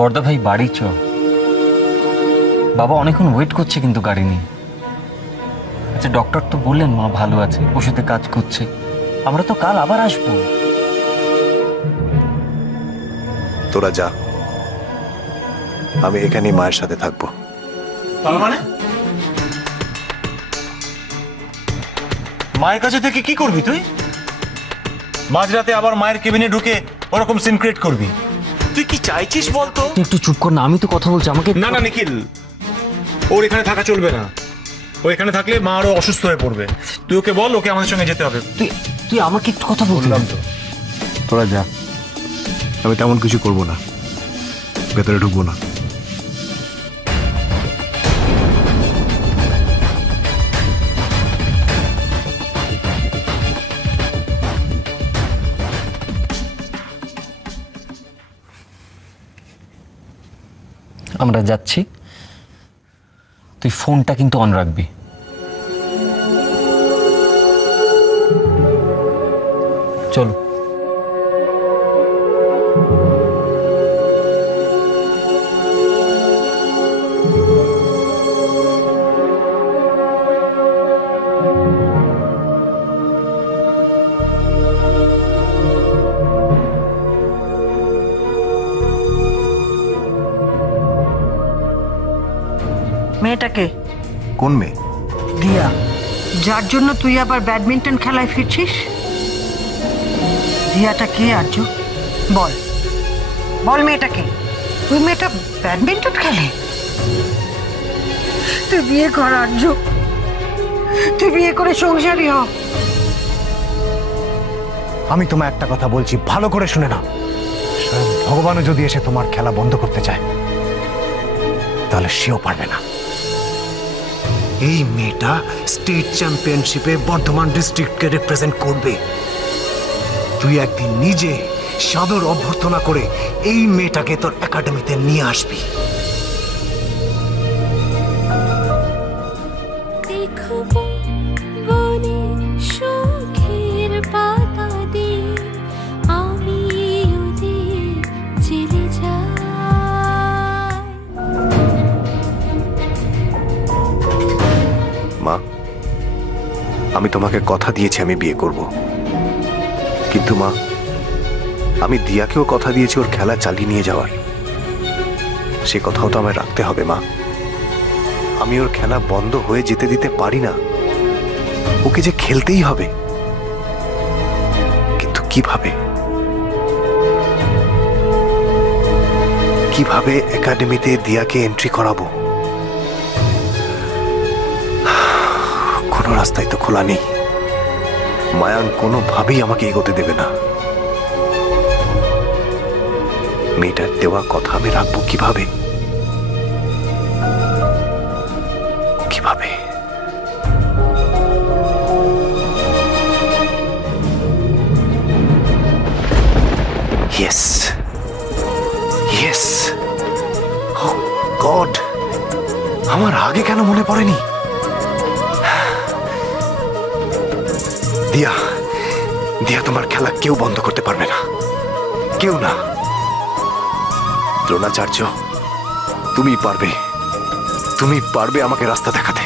বড়দা ভাই বাড়ি চ, বাবা অনেকক্ষণ ওয়েট করছে কিন্তু গাড়ি নিয়ে। আচ্ছা ডক্টর তো বললেন মা ভালো আছে, ওষুধে কাজ করছে, আমরা তো কাল আবার আসবো। তোরা যা, আমি এখানেই মায়ের সাথে থাকবো। তার মানে মায়ের কাছে থেকে কি করবি তুই? মাঝরাতে আবার মায়ের কেবিনে ঢুকে ওরকম সিন ক্রিয়েট করবি? তুই কি চাইছিস বলতো? তুই একটু চুপ কর না, আমি তো কথা বলছি। আমাকে না না নিখিল, ওর এখানে থাকা চলবে না। ও এখানে থাকলে মা আরো অসুস্থ হয়ে পড়বে। তুই ওকে বল ওকে আমাদের সঙ্গে যেতে হবে। তুই আমাকে একটু কথা বললাম তো। তোরা যা, আমি তেমন কিছু করবো না, ভেতরে ঢুকবো না। আমরা যাচ্ছি, তুই ফোনটা কিন্তু অন রাখবি। চলো। মেয়েটাকে? কোন মেয়ে? দিয়া, যার জন্য তুই আবার ব্যাডমিন্টন খেলায় ফিরছিস। দিয়াটা কে আর্য? বল বল, মেয়েটাকে? ওই মেয়েটা ব্যাডমিন্টন খেলে? তুই বিয়ে কর আর্য, তুই বিয়ে করে সংসারী হ। আমি তোমায় একটা কথা বলছি, ভালো করে শুনে না। ভগবানও যদি এসে তোমার খেলা বন্ধ করতে চায় তাহলে সেও পারবে না। এই মেয়েটা স্টেট চ্যাম্পিয়নশিপে বর্ধমান ডিস্ট্রিক্টকে রিপ্রেজেন্ট করবে। তুই একদিন নিজে সাদর অভ্যর্থনা করে এই মেয়েটাকে তোর একাডেমিতে নিয়ে আসবি। মা, আমি তোমাকে কথা দিয়েছি আমি বিয়ে করব, কিন্তু মা আমি দিয়াকেও কথা দিয়েছি ওর খেলা চালিয়ে নিয়ে যাওয়ার। সে কথাও তো আমায় রাখতে হবে মা। আমি ওর খেলা বন্ধ হয়ে যেতে দিতে পারি না, ওকে যে খেলতেই হবে। কিন্তু কিভাবে কিভাবে একাডেমিতে দিয়াকে এন্ট্রি করাবো? কোনো রাস্তাই তো খোলা নেই। মায়ান কোনোভাবেই আমাকে এগোতে দেবে না। মেয়েটার দেওয়া কথা আমি রাখবো কিভাবে? কিভাবে? ইয়েস ইয়েস, ও গড, আমার আগে কেন মনে পড়েনি? দিয়া, দিয়া তোমার খেলা কেউ বন্ধ করতে পারবে না, কেউ না। দ্রোণাচার্য, তুমি পারবে, তুমি পারবে আমাকে রাস্তা দেখাতে।